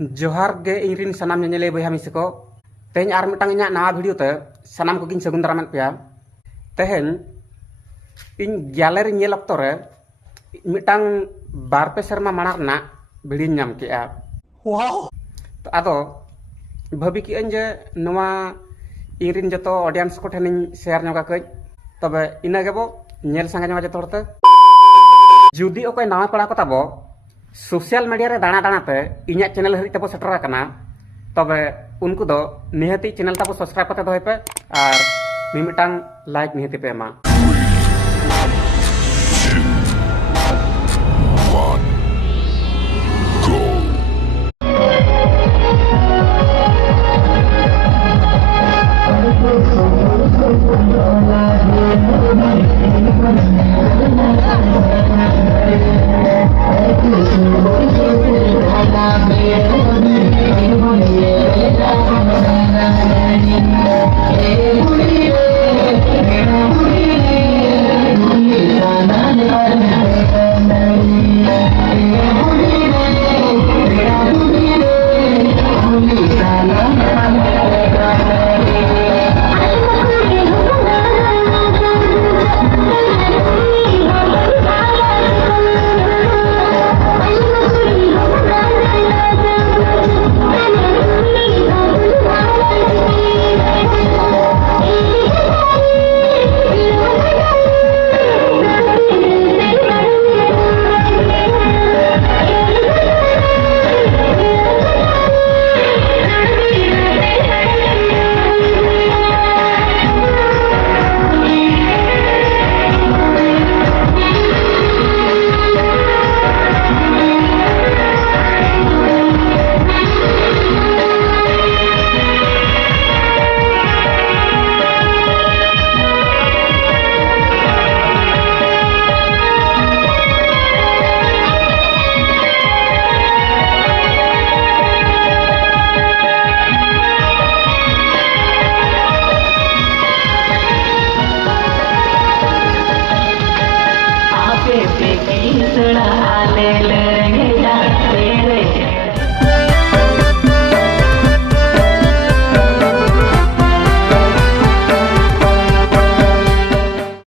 जोहार गे इनरिन सनाम नेले बया मिसे को तेहन आर मिटांग इᱧᱟᱹᱜ नवा वीडियो ते सनाम को गिन सगुन दारामेन पेया तेहन इन गैलरी नेल अक्तो रे मिटांग बार पे शर्मा माना ना वीडियो नाम केआ वाओ तो आदो भाबी की जे नवा इनरिन जतो ऑडियंस को ठेनिन शेयर नोगा कज तबे इना गेबो नेल संगा नोगा जतो हरते जुदी ओकय नवा पड़ा को ताबो सोशल मीडिया रे दाना दाना पे इᱧᱟᱹᱜ चैनल हरि तबो सेटर कना तबे उनको दो निहती चैनल तबो सब्सक्राइब करते दोहे पे और मिमिटांग लाइक निहती पे एमा।